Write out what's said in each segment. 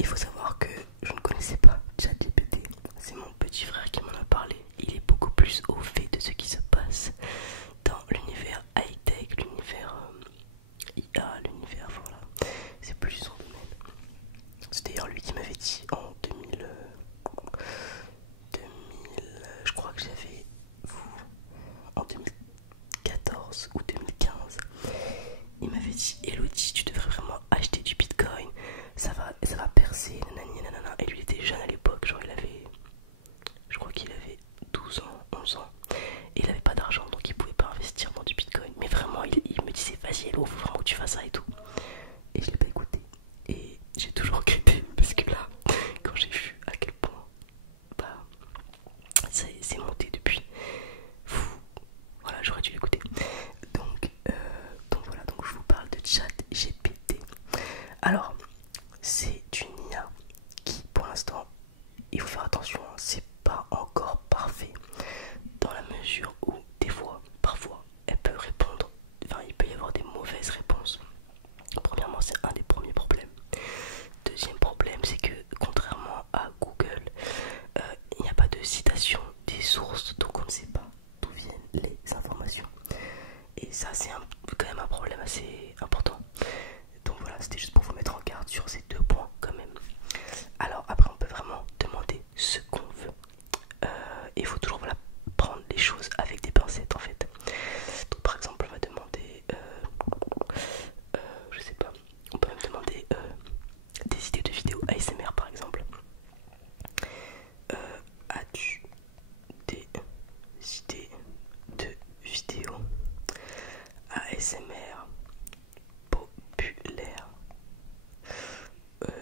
il faut savoir que je ne connaissais pas ChatGPT. C'est mon petit frère qui m'en a parlé. Il est beaucoup plus au fait de ce qui se passe dans l'univers high-tech, l'univers IA, l'univers voilà. C'est plus son domaine. C'est d'ailleurs lui qui m'avait dit en 2000, je crois que j'avais vous en 2014 ou 2015. Il m'avait dit Elodie, tu devrais vraiment acheter du bitcoin, ça va percer, nanani nanana. Et lui il était jeune à l'époque, genre je crois qu'il avait 12 ans, 11 ans. Et il avait pas d'argent donc il pouvait pas investir dans du bitcoin. Mais vraiment il me disait vas-y Elo, faut vraiment que tu fasses ça et tout. Et je l'ai pas écouté. Et j'ai toujours regretté parce que là, quand j'ai vu à quel point bah, c'est monté depuis, voilà, j'aurais dû l'écouter. Donc voilà, donc je vous parle de ChatGPT. Alors, c'est une IA qui, pour l'instant, il faut faire attention, hein, c'est pas encore parfait dans la mesure où des fois, parfois, elle peut répondre, enfin, il peut y avoir des mauvaises réponses. Premièrement, c'est un des premiers problèmes. Deuxième problème, c'est que contrairement à Google, il n'y a pas de citation des sources, donc on ne sait pas d'où viennent les informations. Et ça, c'est quand même un problème assez important. Donc voilà, c'était juste pour vous mettre en garde sur ces deux points quand même. Alors après, on peut vraiment demander ce qu'on veut. Il faut toujours voilà, prendre les choses avec des pincettes en fait. Donc par exemple, on va demander, je sais pas, on peut même demander des idées de vidéos ASMR par exemple. As-tu des idées de vidéos ASMR populaires,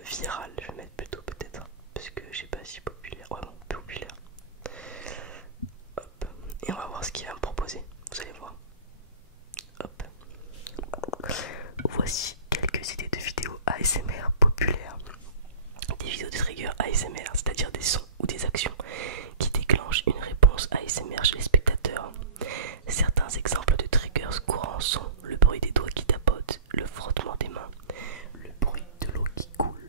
virales, je vais mettre plutôt peut-être, parce que je sais pas si populaire, ouais bon, populaire. Hop, et on va voir ce qu'il va me proposer, vous allez voir. Hop, voici quelques idées de vidéos ASMR populaires. Des vidéos de trigger ASMR, c'est-à-dire des sons ou des actions qui déclenchent une réponse ASMR chez les spectateurs. Certains exemples de triggers courants sont le bruit des doigts qui tapotent, le frottement des mains, le bruit de l'eau qui coule.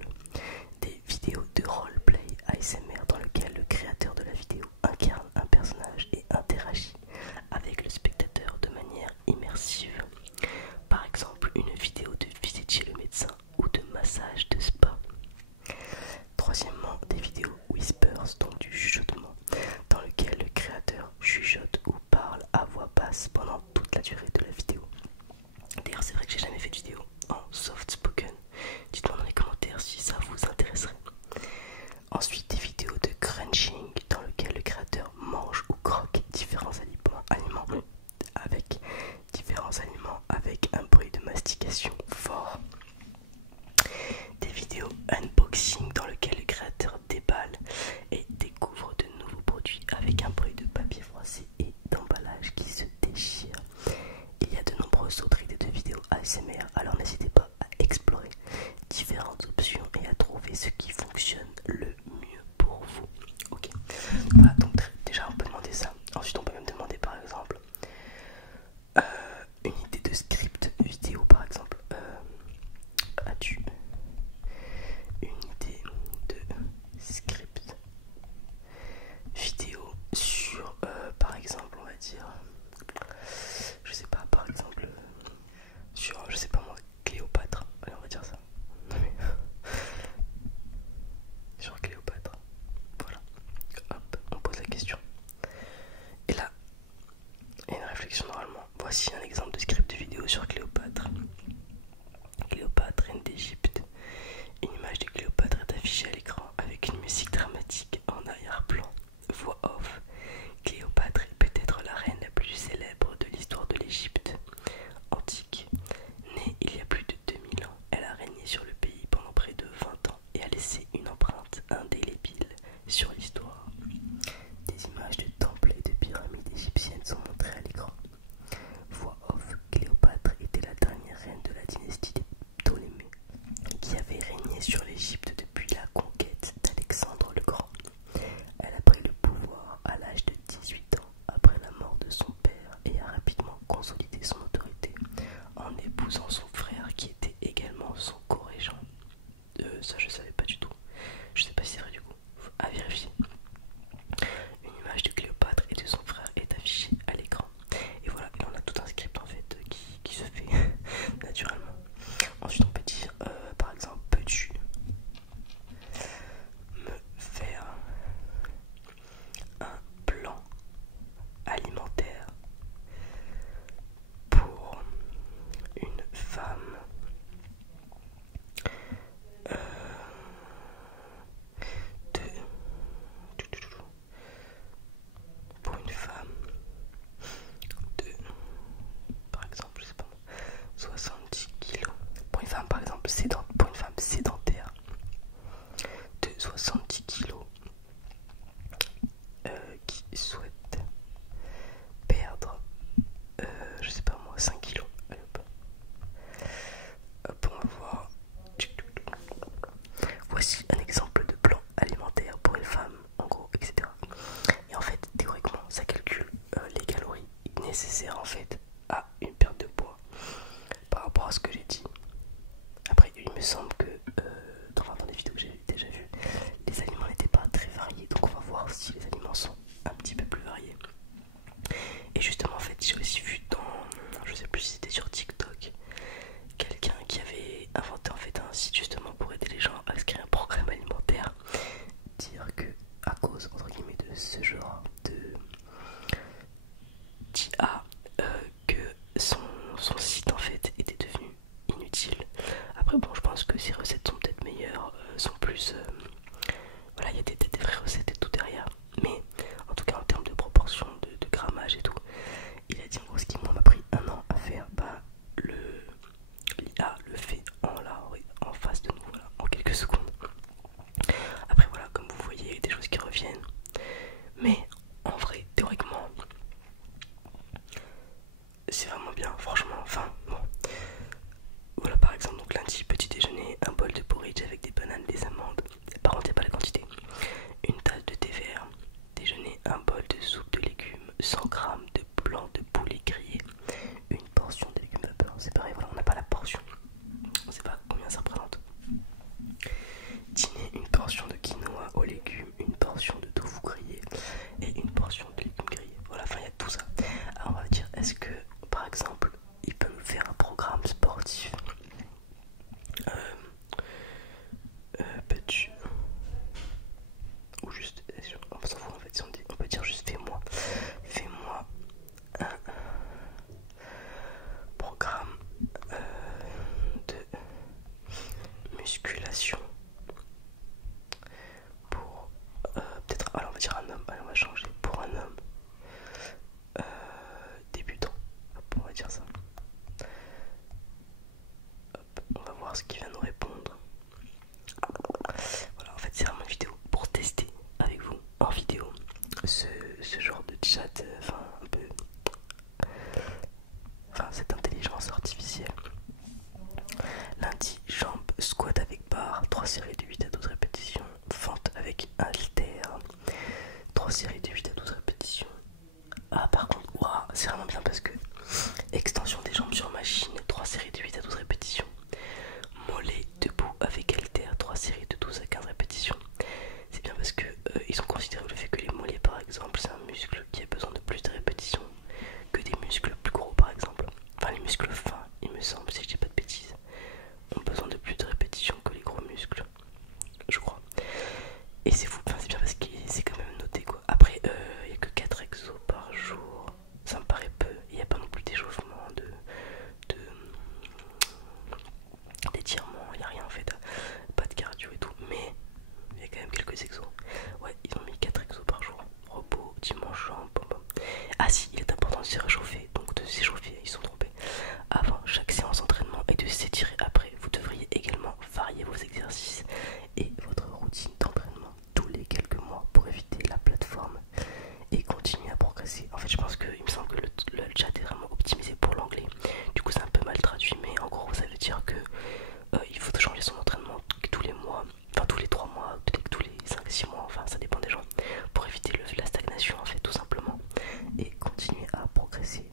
Des vidéos de roleplay ASMR dans lesquelles le créateur de la vidéo incarne un personnage et interagit avec le spectateur de manière immersive. Par exemple, une vidéo de visite chez le médecin ou de massage de spa. Troisièmement, des vidéos whispers, donc du chuchotement, dans lequel le créateur chuchote ou parle à voix basse pendant toute la durée de la vidéo. D'ailleurs, c'est vrai que j'ai jamais fait de vidéo en soft spoken. Dites-moi dans les commentaires si ça vous intéresserait. Ensuite, des vidéos de crunching, dans lequel le créateur mange ou croque différents aliments avec un bruit de mastication fort. Des vidéos unboxing dans lequel le créateur déballe et découvre de nouveaux produits avec un bruit de papier froissé et d'emballage qui se déchire. Il y a de nombreuses autres idées de vidéos ASMR, alors n'hésitez pas à explorer différentes options et à trouver ce qui fonctionne le mieux pour vous. Ok, voilà, donc déjà on peut demander ça. Ensuite on peut même demander par exemple une idée de script vidéo par exemple. As-tu une idée de script vidéo sur par exemple on va dire, je sais pas, par exemple sur, je sais pas moi, Cléopâtre, allez on va dire ça. Non mais sur Cléopâtre, voilà, hop, on pose la question et là il y a une réflexion normalement. Voici un exemple de script vidéo sur Cléopâtre. Cléopâtre, reine d'Égypte. Une image de Cléopâtre est affichée à l'écran avec une musique dramatique en arrière-plan. Voix off. Cléopâtre est peut-être la reine la plus célèbre de l'histoire de l'Égypte antique. Née il y a plus de 2000 ans, elle a régné sur le pays pendant près de 20 ans et a laissé une empreinte indélébile sur l'histoire. Des images de temples et de pyramides égyptiennes sont montrées à l'écran. Voix off. Cléopâtre était la dernière reine de la dynastie des Ptolémées, qui avait régné sur l'Égypte depuis la conquête d'Alexandre le Grand. Elle a pris le pouvoir à l'âge de 18 ans après la mort de son père et a rapidement consolidé son autorité en épousant son frère qui était également son co-régent. Ça je savais pas du tout. un site justement pour aider les gens à se créer un programme alimentaire. Dire que à cause entre guillemets de ce genre de d'IA, que son site en fait était devenu inutile. Après bon, je pense que ses recettes sont peut-être meilleures, sont plus voilà, il y a des vraies recettes et tout derrière, mais en tout cas en termes de proportion, de grammage et tout, il a dit en gros ce qui m'a pris 1 an à faire, bah l'IA le fait en face de nous, voilà, en quelques secondes. Après voilà, comme vous voyez, il y a des choses qui reviennent, mais en vrai, théoriquement, c'est vraiment bien, franchement. Enfin bon, voilà, par exemple, donc lundi, petit déjeuner, un bol de porridge avec des bananes, des amandes, par contre il n'y a pas la quantité, une tasse de thé vert. Déjeuner, un bol de soupe de légumes, 100 grammes de blanc de poulet grillé, une portion de légumes vapeur. C'est pareil, voilà, on n'a pas la portion, on sait pas combien ça représente. Dîner, une portion de quinoa aux légumes, une portion de tofu grillé et une portion de légumes grillés. Voilà, enfin il y a tout ça. Alors on va dire, est-ce que par exemple il peut nous faire un programme sportif peux-tu, ou juste, on s'en fout en fait, si on peut dire juste fais-moi un programme de musculation pour peut-être, alors on va dire un homme, allez on va changer, pour un homme débutant. Hop, on va dire ça. Hop, on va voir ce qu'il vient nous répondre. Voilà, en fait c'est vraiment une vidéo pour tester avec vous en vidéo ce genre de chat, enfin un peu, enfin cette intelligence artificielle. Lundi, jambes, squat avec barre, 3 séries de 8 à 12 répétitions, fente avec halter, 3 séries de 8 à 12 répétitions. Ah par contre, waouh, c'est vraiment bien parce que extension des jambes sur machine, 3 séries de 8 à 12 répétitions. Mollet debout avec halter, 3 séries de 12 à 15 répétitions. C'est bien parce que ils ont considéré le fait que les mollets par exemple c'est un muscle qui a besoin de plus de répétitions que des muscles plus gros par exemple. Enfin les muscles fins, il me semble, si je dis pas de bêtises, ont besoin de plus de répétitions que les gros muscles, je crois. Et c'est fou, enfin c'est bien parce que c'est quand même noté quoi. Après il n'y a que 4 exos par jour, ça me paraît peu. Il n'y a pas non plus d'échauffement, d'étirement, il n'y a rien en fait, pas de cardio et tout, mais il y a quand même quelques exos. Ouais, ils ont mis 4 exos par jour. Repos, dimanche, jambes, bam, bam. Ah si, il est important de se réchauffer, donc de s'échauffer, ils sont trompés, avant chaque séance d'entraînement et de s'étirer après. Vous devriez également varier vos exercices et votre routine d'entraînement tous les quelques mois pour éviter la plateforme et continuer à progresser. En fait je pense que il me semble que le chat est vraiment optimisé pour l'anglais, du coup c'est un peu mal traduit, mais en gros ça veut dire que il faut changer son entraînement tous les mois, enfin tous les 3 mois, tous les 5-6 mois, enfin ça dépend des gens, pour éviter la stagnation en fait tout simplement et continuer à progresser.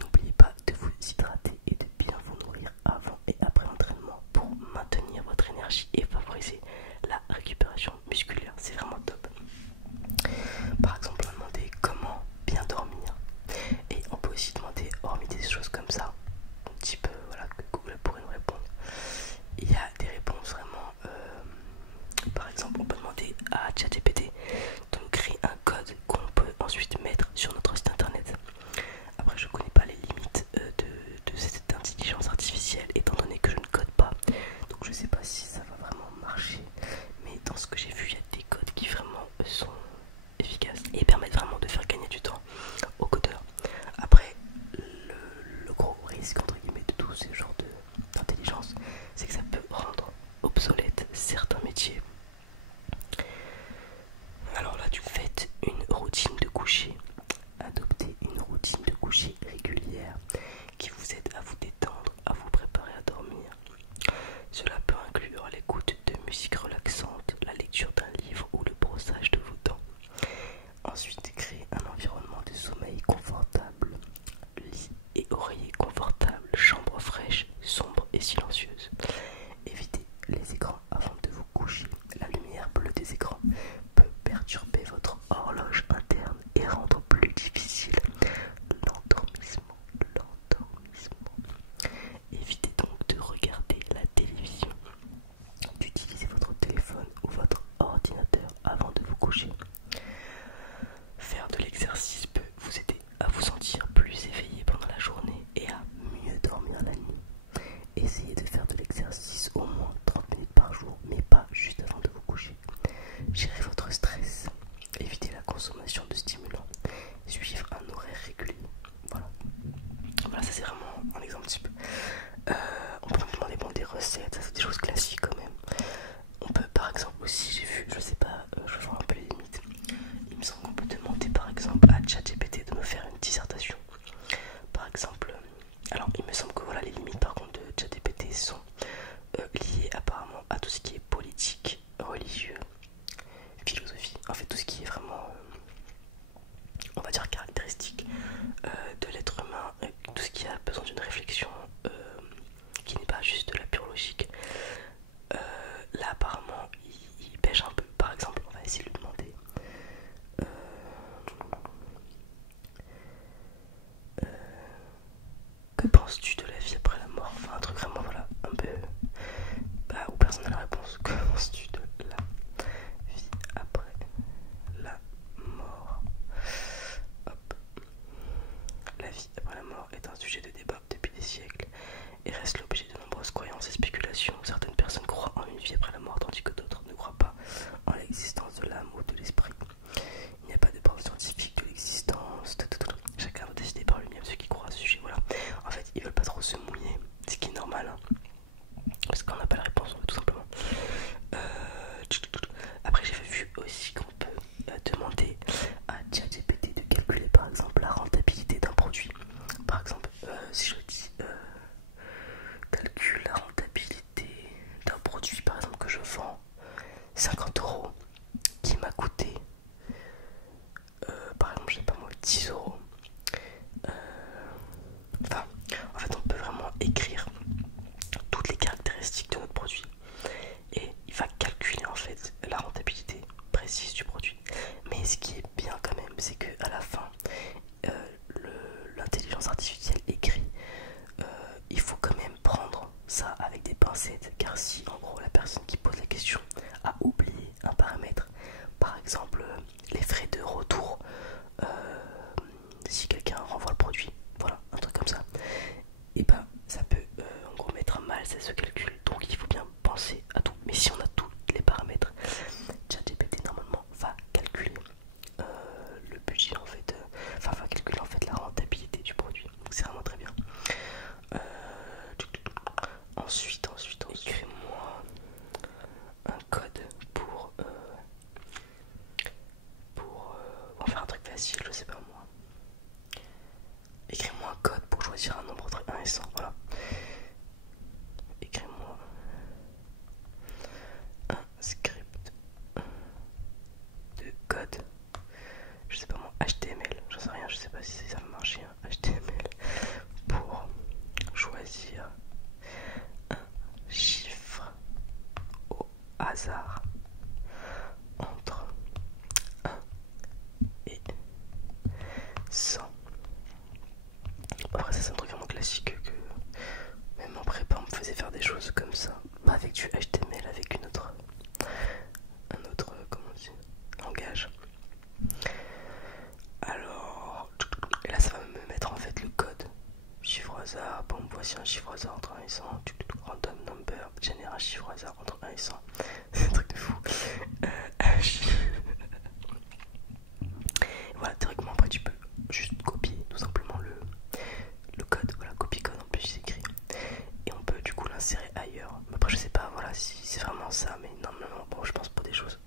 N'oubliez pas de vous hydrater et de bien vous nourrir avant et après l'entraînement pour maintenir votre énergie et favoriser la récupération musculaire, c'est vraiment top. Par exemple on va demander comment bien dormir et on peut aussi demander, hormis des choses comme ça, un petit peu voilà que Google pourrait nous répondre, il y a des réponses vraiment par exemple on peut demander à ChatGPT de nous créer un code qu'on peut ensuite mettre sur notre site internet. Après je connais pas les limites de cette intelligence artificielle étant donné que je ne code pas, donc je sais pas si ça va vraiment mais si on a tous les paramètres, ChatGPT normalement va calculer le budget en fait, va calculer en fait la rentabilité du produit. Donc c'est vraiment très bien. Ensuite, écris-moi un code on va faire un truc facile, je sais pas moi. Écris-moi un code pour choisir un nombre entre 1 et 100, voilà. Écris-moi un script de code, je sais pas moi, HTML, j'en sais rien, je sais pas si ça va marcher, hein, HTML, pour choisir un chiffre au hasard entre 1 et 100. Après ça c'est un truc vraiment classique que même en prépa on me faisait faire des choses comme ça, pas avec du HTML, avec un autre comment on dit, langage. Alors là ça va me mettre en fait le code, chiffre au hasard, bon voici un chiffre au hasard entre 1 et 100, random number, génère un chiffre au hasard entre 1 et 100, c'est un truc de fou. Voilà, théoriquement après tu peux juste copier tout simplement le code, voilà, copie-code en plus c'est écrit, et on peut du coup l'insérer ailleurs. Après je sais pas voilà si c'est vraiment ça, mais normalement bon je pense pour des choses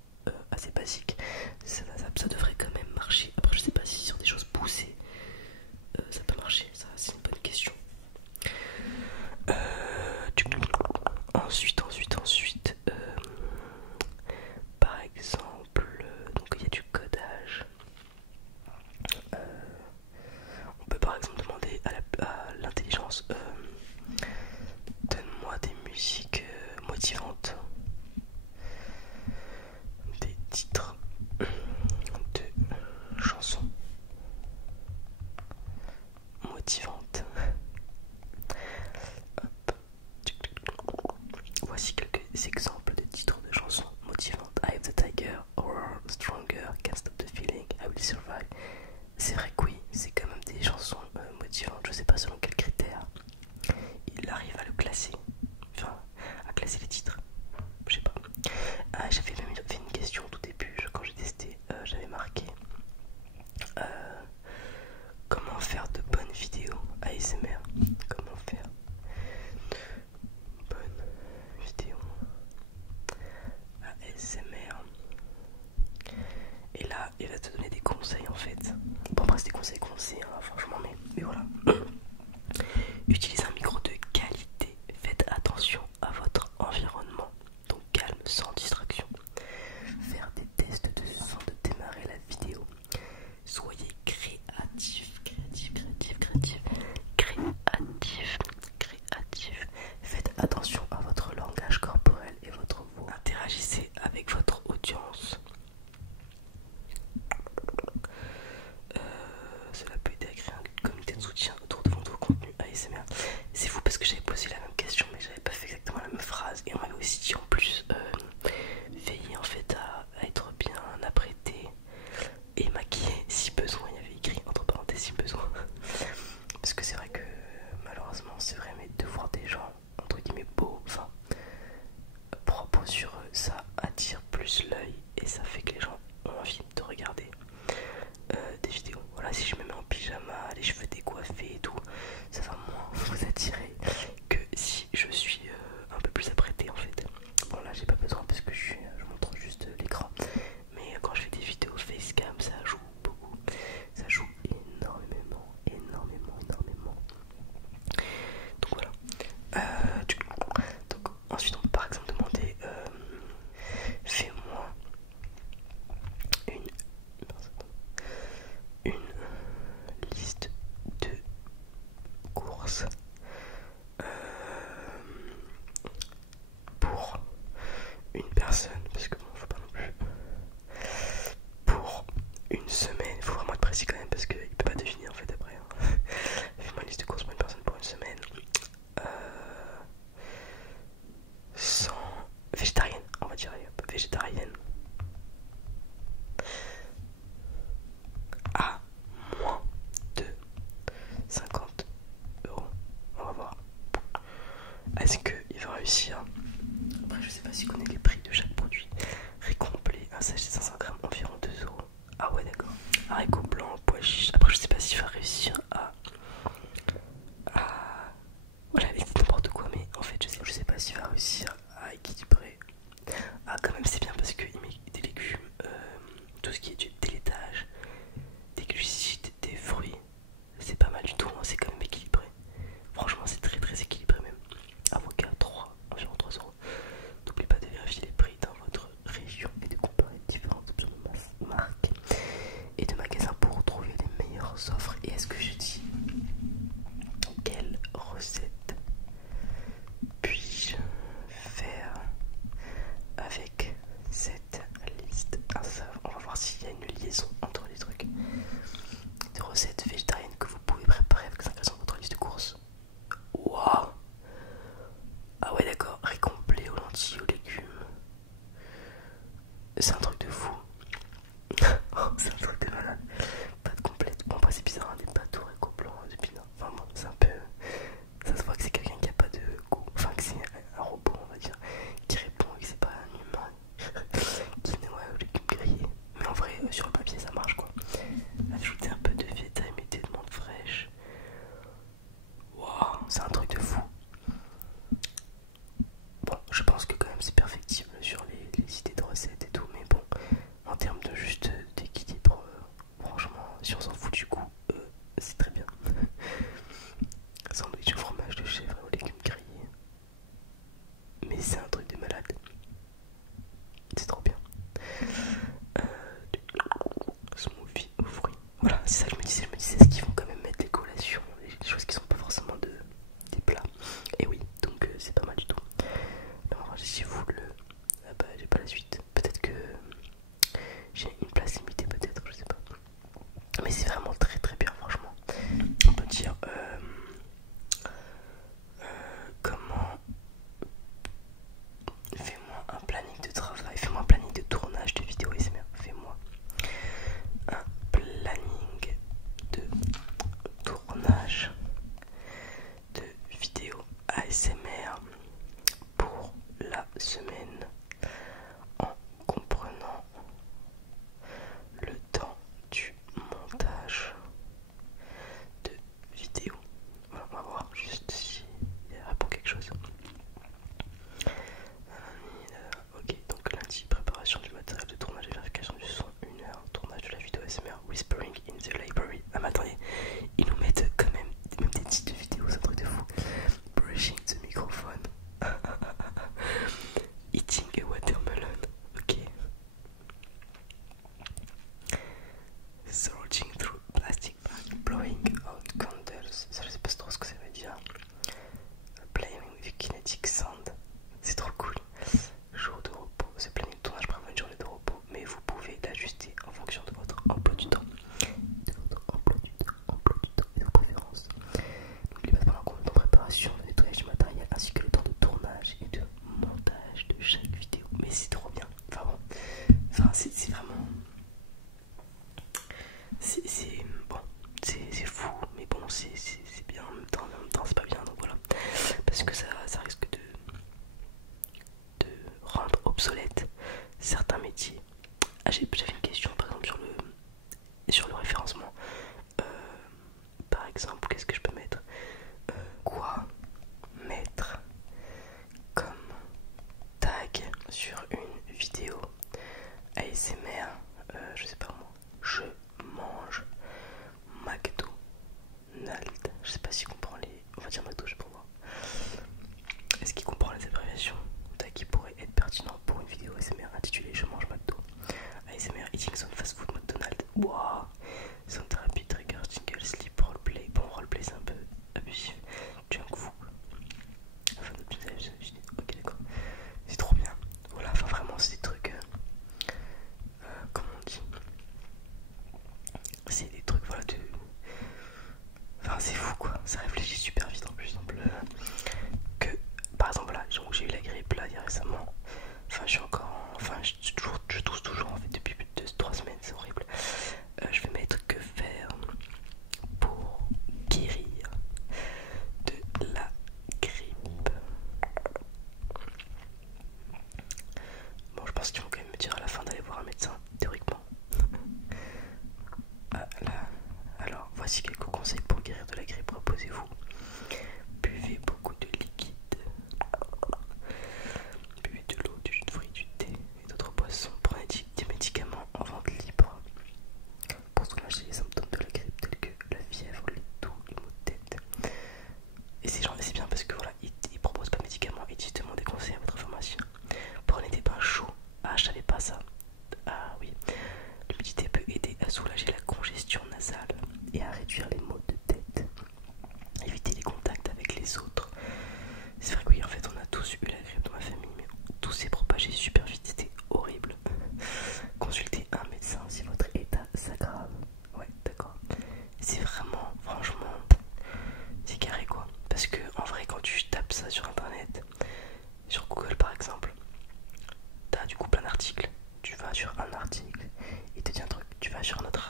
assez basiques ça devrait quand même marcher. Après je sais pas si sur des choses poussées ça peut marcher, ça c'est une bonne question. Ensuite par exemple donc il y a du codage. On peut par exemple demander à l'intelligence donne-moi des musiques motivantes, des titres de chansons motivantes. Hop. Voici quelques exemples de titres de chansons motivantes. Eye of the Tiger, Horror, Stronger, Can't Stop the Feeling, I Will Survive. C'est vrai que oui, c'est quand même des chansons motivantes. Je sais pas selon quels critères il arrive à le classer, enfin à classer les titres, je sais pas. J'avais même fait une question au tout début quand j'ai testé, j'avais marqué comment faire de bonnes vidéos ASMR. Comment faire de bonnes vidéos ASMR. Et là, il va te donner des conseils en fait. Bon, après, c'est des conseils, hein, franchement, mais voilà. Utilisez un micro de qualité. Faites attention à votre environnement. Donc, calme, sans distraction. Faire des tests de son de démarrer la vidéo. Soyez créatif. Faites attention à votre langage corporel et votre voix. Interagissez avec votre audience. Cela peut aider à créer un comité de soutien autour de votre contenu ASMR. C'est fou parce que j'avais posé la même question mais j'avais pas fait exactement la même phrase, et on m'avait aussi dit en plus veiller en fait à être bien apprêté et maquillé si besoin. Il y avait écrit entre parenthèses si besoin. Parce que c'est vrai que malheureusement c'est vrai, mais de voir des gens entre guillemets beaux, enfin propos sur eux, ça attire plus l'œil et ça fait que les gens ont envie de regarder des vidéos. Voilà, si je me mets en pyjama, les cheveux décoiffés et tout, ça va moins vous attirer que si je suis un peu plus apprêté en fait. Bon là j'ai pas besoin parce que je montre juste l'écran, mais quand je fais des vidéos facecam ça joue beaucoup, ça joue énormément. Donc voilà. Donc ensuite on peut par exemple demander fais-moi une liste de courses pour une personne, parce que bon faut pas non plus, pour une semaine. Il faut vraiment être précis quand même parce qu'il peut pas deviner en fait après, hein. Fais-moi une liste de courses pour une personne pour une semaine sans végétarienne, on va dire, végétarienne, à moins de 50 €. On va voir. Est-ce qu'il va réussir? Après, je sais pas s'il connaît les obsolète certains métiers. Ah, j'avais une question par exemple sur le référencement. Par exemple, qu'est-ce que je peux mettre? Quoi mettre comme tag sur une vidéo ASMR? Je sais pas moi. Je mange McDonald's. Je sais pas s'il comprend les. On va dire McDo, je sais pas moi. Est-ce qu'il comprend les abréviations qui pourraient être pertinents pour une vidéo ASMR intitulée Je mange McDo? ASMR Eating some fast food McDonald's. Wow. Sound therapy, trigger, jingle, sleep, roleplay. Bon, roleplay c'est un peu abusif. Junk food. Afin d'optimiser la vidéo. Ok, d'accord. C'est trop bien. Voilà, enfin vraiment, c'est des trucs. Comment on dit? C'est des trucs, voilà, de. Enfin, c'est fou quoi. Ça réfléchit super vite en plus. Que par exemple, là, j'ai eu la grippe là, il y a récemment. Enfin, je suis encore. Enfin, je tousse toujours en fait depuis plus de 3 semaines, c'est horrible. Je vais mettre que faire pour guérir de la grippe. Bon, je pense qu'ils vont quand même me dire à la fin d'aller voir un médecin, théoriquement. Ah, là. Alors, voici quelques conseils pour guérir de la grippe. Reposez-vous. Buvez beaucoup de liquide. Buvez de l'eau, du jus de fruits, du thé et d'autres boissons. Prenez des médicaments en vente libre pour soulager les symptômes de la grippe tels que la fièvre, les toux, les maux de tête. Et c'est bien parce que voilà, ils proposent pas de médicaments, ils disent demandez conseils à votre pharmacien. Prenez des bains chauds. Ah, je savais pas ça. Ah oui, l'humidité peut aider à soulager la congestion nasale et à réduire les maux de tête. Évitez les contacts avec les autres. C'est vrai que oui, en fait, on a tous eu la grippe dans ma famille, mais tout s'est propagé super vite, c'était horrible. Consultez un médecin si votre état s'aggrave. Ouais, d'accord. C'est vraiment, franchement, c'est carré quoi. Parce que en vrai, quand tu tapes ça sur internet, sur Google par exemple, t'as du coup plein d'articles. Tu vas sur un article, il te dit un truc. Tu vas sur un autre